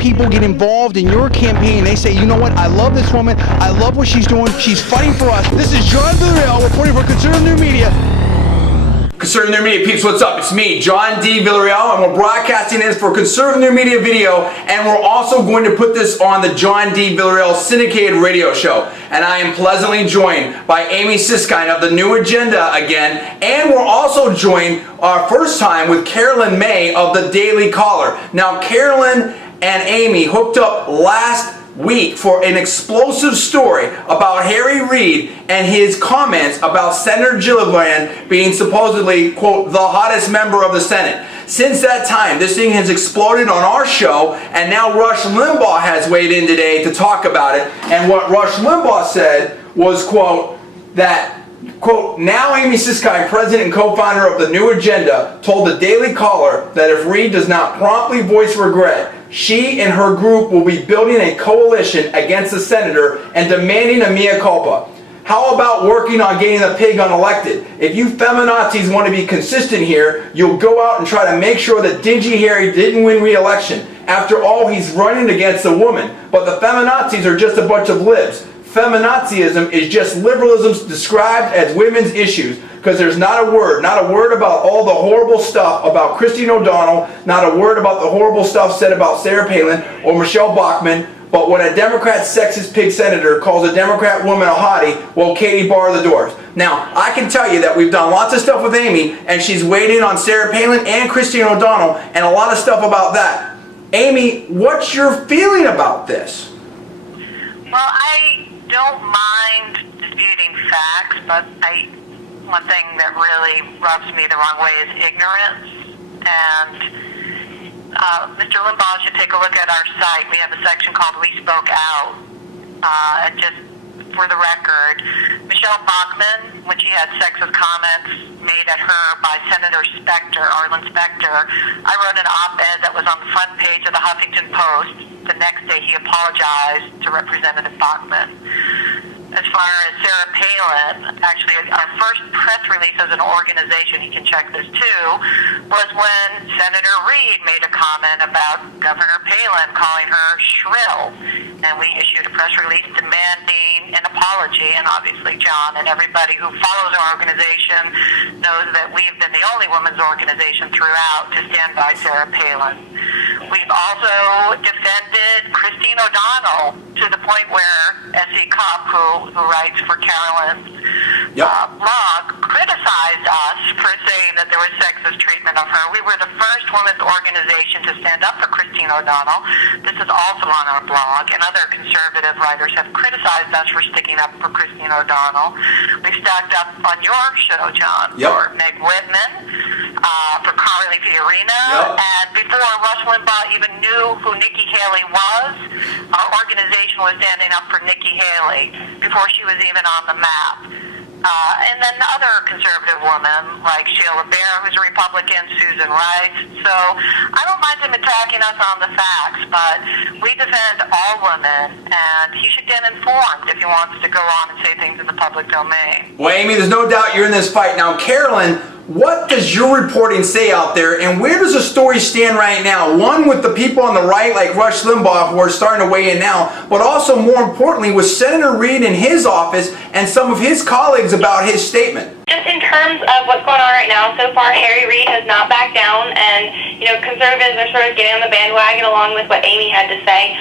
people get involved in your campaign. They say, you know what, I love this woman, I love what she's doing, she's fighting for us. This is John Villarreal reporting for Conservative New Media. Conservative New Media peeps, what's up? It's me, John D. Villarreal, and we're broadcasting this for Conservative New Media video, and we're also going to put this on the John D. Villarreal syndicated radio show. And I am pleasantly joined by Amy Siskind of the New Agenda again, and we're also joined our first time with Carolyn May of the Daily Caller. Now, Carolyn and Amy hooked up last week for an explosive story about Harry Reid and his comments about Senator Gillibrand being supposedly, quote, the hottest member of the Senate. Since that time, this thing has exploded on our show, and now Rush Limbaugh has weighed in today to talk about it. And what Rush Limbaugh said was, quote, that, quote, now Amy Siskind, president and co-founder of the New Agenda, told the Daily Caller that if Reid does not promptly voice regret, she and her group will be building a coalition against the senator and demanding a mea culpa. How about working on getting the pig unelected? If you feminazis want to be consistent here, you'll go out and try to make sure that Dingy Harry didn't win re-election. After all, he's running against a woman. But the feminazis are just a bunch of libs. Feminazism is just liberalism described as women's issues, because there's not a word about all the horrible stuff about Christine O'Donnell, not a word about the horrible stuff said about Sarah Palin or Michelle Bachmann. But when a Democrat sexist pig senator calls a Democrat woman a hottie, well, Katie, bar the doors. Now, I can tell you that we've done lots of stuff with Amy, and she's weighed in on Sarah Palin and Christine O'Donnell, and a lot of stuff about that. Amy, what's your feeling about this? Well, I don't mind disputing facts, but one thing that really rubs me the wrong way is ignorance. And Mr. Limbaugh should take a look at our site. We have a section called We Spoke Out. Just for the record, Michelle Bachmann, when she had sexist comments made at her by Senator Arlen Specter, I wrote an op-ed that was on the front page of the Huffington Post. The next day he apologized to Representative Bachmann. As far as Sarah Palin, actually our first press release as an organization, you can check this too, was when Senator Reid made a comment about Governor Palin calling her shrill. And we issued a press release demanding an apology, and obviously John and everybody who follows our organization knows that we've been the only women's organization throughout to stand by Sarah Palin. We've also defended Christine O'Donnell to the point where S.E. Cupp, who writes for Carolyn's blog, criticized us for saying that there was sexist treatment of her. We were the first women's organization to stand up for Christine O'Donnell. This is also on our blog, and other conservative writers have criticized us for sticking up for Christine O'Donnell. We stacked up on your show, John, for Meg Whitman, for Carly Fiorina, and before Rush Limbaugh even knew who Nikki Haley was, our organization was standing up for Nikki Haley before she was even on the map. And then other conservative women like Sheila Bair, who's a Republican, Susan Rice. So I don't mind him attacking us on the facts, but we defend all women, and he should get informed if he wants to go on and say things in the public domain. Well, Amy, there's no doubt you're in this fight. Now, Carolyn, what does your reporting say out there, and where does the story stand right now? One, with the people on the right like Rush Limbaugh who are starting to weigh in now, but also more importantly with Senator Reid in his office and some of his colleagues about his statement. Just in terms of what's going on right now, so far Harry Reid has not backed down, and conservatives are sort of getting on the bandwagon along with what Amy had to say.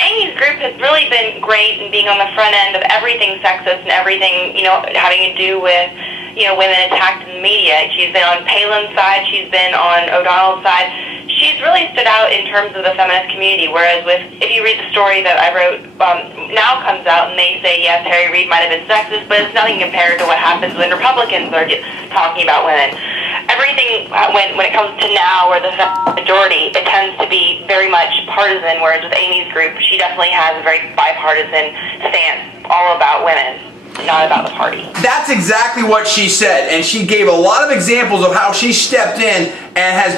Amy's group has really been great in being on the front end of everything sexist and everything having to do with women attacked in the media. She's been on Palin's side, she's been on O'Donnell's side. She's really stood out in terms of the feminist community, whereas if you read the story that I wrote, now comes out and they say, yes, Harry Reid might have been sexist, but it's nothing compared to what happens when Republicans are talking about women. Everything, when it comes to now, or the majority, it tends to be very much partisan, whereas with Amy's group, she definitely has a very bipartisan stance, all about women, not about the party. That's exactly what she said, and she gave a lot of examples of how she stepped in and has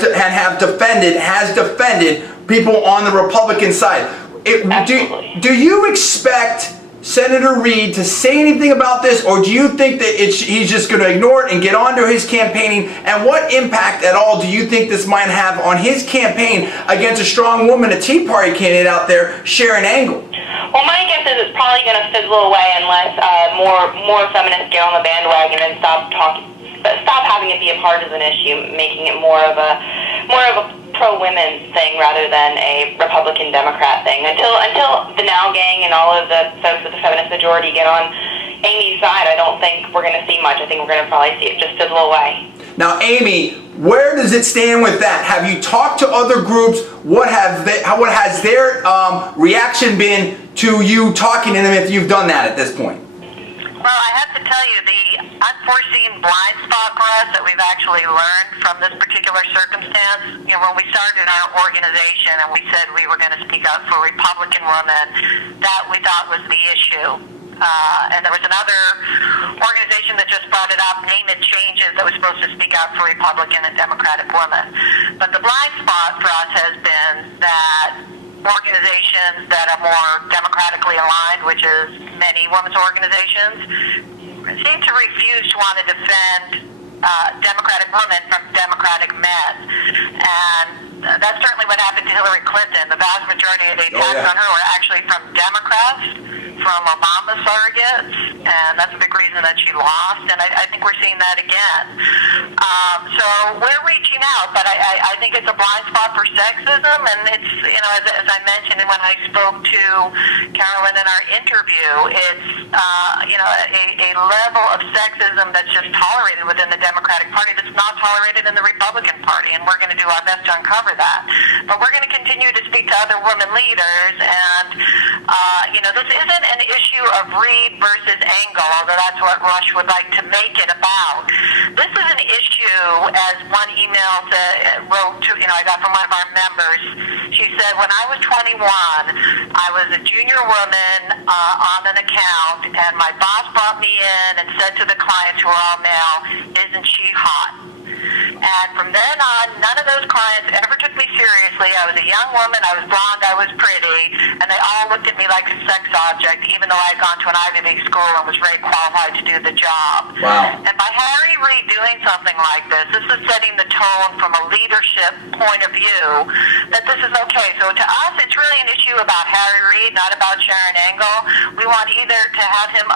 defended people on the Republican side. Do you expect Senator Reid to say anything about this, or do you think that he's just going to ignore it and get on to his campaigning? And what impact at all do you think this might have on his campaign against a strong woman, a Tea Party candidate out there, Sharon Angle? Well, my guess is it's probably going to fizzle away unless more feminists get on the bandwagon and stop having it be a partisan issue, making it more of a pro-women thing rather than a Republican-Democrat thing. Until the Now Gang and all of the folks with the feminist majority get on Amy's side, I don't think we're going to see much. I think we're going to probably see it just fizzle away. Now, Amy, where does it stand with that? Have you talked to other groups? What has their reaction been to you talking to them, if you've done that at this point? Well, I have to tell you, the unforeseen blind spot for us that we've actually learned from this particular circumstance, you know, when we started our organization and we said we were going to speak up for Republican women, that we thought was the issue. And there was another organization that just brought it up, Name It Changes, that was supposed to speak out for Republican and Democratic women. But the blind spot for us has been that organizations that are more democratically aligned, which is many women's organizations, seem to refuse to want to defend Democratic women from Democratic men. And that's certainly what happened to Hillary Clinton. The vast majority of the attacks on her were actually from Democrats, from Obama surrogates, and that's a big reason that she lost, and I think we're seeing that again. So we're reaching out, but I think it's a blind spot for sexism, and it's, you know, as I mentioned when I spoke to Carolyn in our interview, it's, you know, a level of sexism that's just tolerated within the Democratic Party that's not tolerated in the Republican Party, and we're going to do our best to uncover that. But we're going to continue to speak to other women leaders, and, you know, this isn't an issue of Reid versus Angle, although that's what Rush would like to make it about. This is an issue, as one email wrote to, you know, I got from one of our members. She said, when I was 21, I was a junior woman on an account, and my boss brought me in and said to the clients who were all male, "Isn't she hot?" And from then on, none of those clients ever took me seriously. I was a young woman, I was blonde, I was pretty, and they all looked at me like a sex object, even though I had gone to an Ivy League school and was very qualified to do the job. Wow. And by Harry Reid doing something like this is setting the tone from a leadership point of view that this is okay. So to us, it's really an issue about Harry Reid, not about Sharon Angle. We want either to have him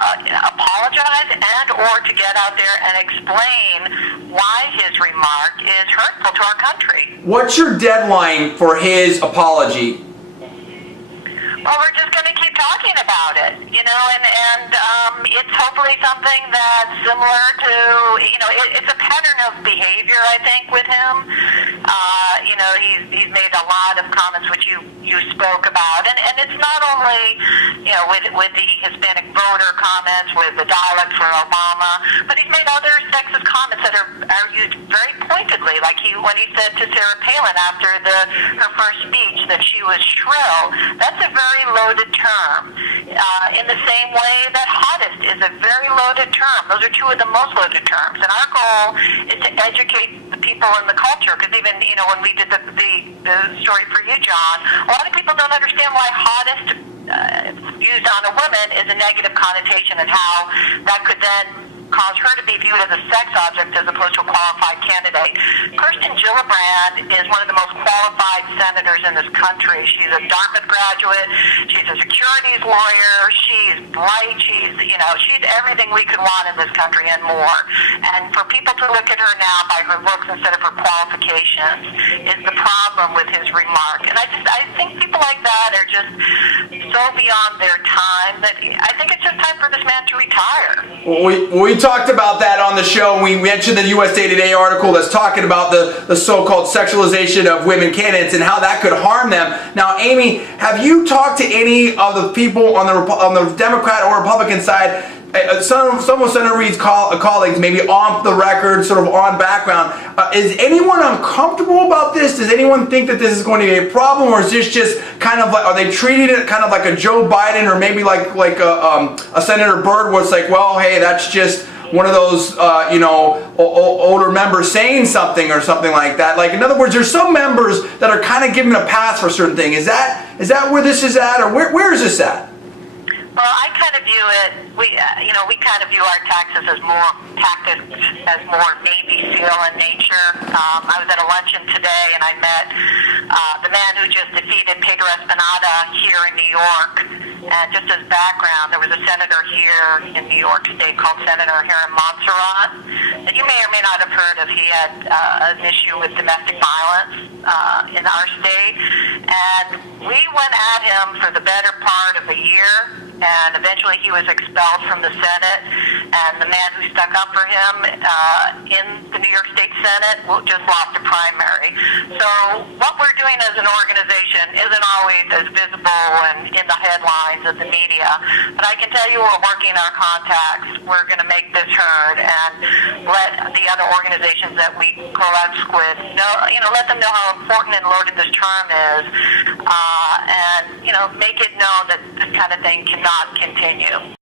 apologize and or to get out there and explain why his remark is hurtful to our country. What's your deadline for his apology? Well, we're just going to keep talking about it, you know, and it's hopefully something that's similar to, you know, it's a pattern of behavior, I think, with him. You know, he's made a lot of comments which you spoke about, and it's not only, you know, with the Hispanic voter comments, with the dialect for Obama, but he's made other sexist comments that are used very pointedly, like when he said to Sarah Palin after her first speech that she was shrill. That's a very loaded term. In the same way that hottest is a very loaded term. Those are two of the most loaded terms. And our goal is to educate the people in the culture, because even, you know, when we did the story for you, John, a lot of people don't understand why hottest used on a woman is a negative connotation, and how that could then cause her to be viewed as a sex object as opposed to a qualified candidate. Kirsten Gillibrand is one of the most qualified senators in this country. She's a Dartmouth graduate. She's a securities lawyer. She's bright. She's everything we could want in this country and more. And for people to look at her now by her looks instead of her qualifications is the problem with his remark. And I think people like that are just so beyond their time that I think it's just time for this man to retire. We talked about that on the show. We mentioned the USA Today article that's talking about the so-called sexualization of women candidates and how that could harm them. Now, Amy, have you talked to any of the people on the Democrat or Republican side, some of Senator Reid's colleagues, maybe off the record, sort of on background? Is anyone uncomfortable about this? Does anyone think that this is going to be a problem, or is this just kind of like, are they treating it kind of like a Joe Biden, or maybe like a Senator Byrd, where it's like, well, hey, that's just one of those, you know, older members saying something or something like that? Like, in other words, there's some members that are kind of giving a pass for certain things. Is that where this is at, or where is this at? Well, I kind of view it. We kind of view our tactics as more Navy SEAL in nature. I was at a luncheon today, and I met the man who just defeated Pedro Espinada here in New York. And just as background, there was a senator here in New York State called Senator Harry Montserrat that you may or may not have heard of. He had an issue with domestic violence in our state, and we went at him for the better part of a year. And eventually he was expelled from the Senate, and the man who stuck up for him in the New York State Senate just lost a primary. So what we're doing as an organization isn't always as visible and in the headlines of the media, but I can tell you we're working our contacts. We're going to make this heard and let the other organizations that we collect with know, let them know how important and loaded this term is, and make it known that this kind of thing cannot continue.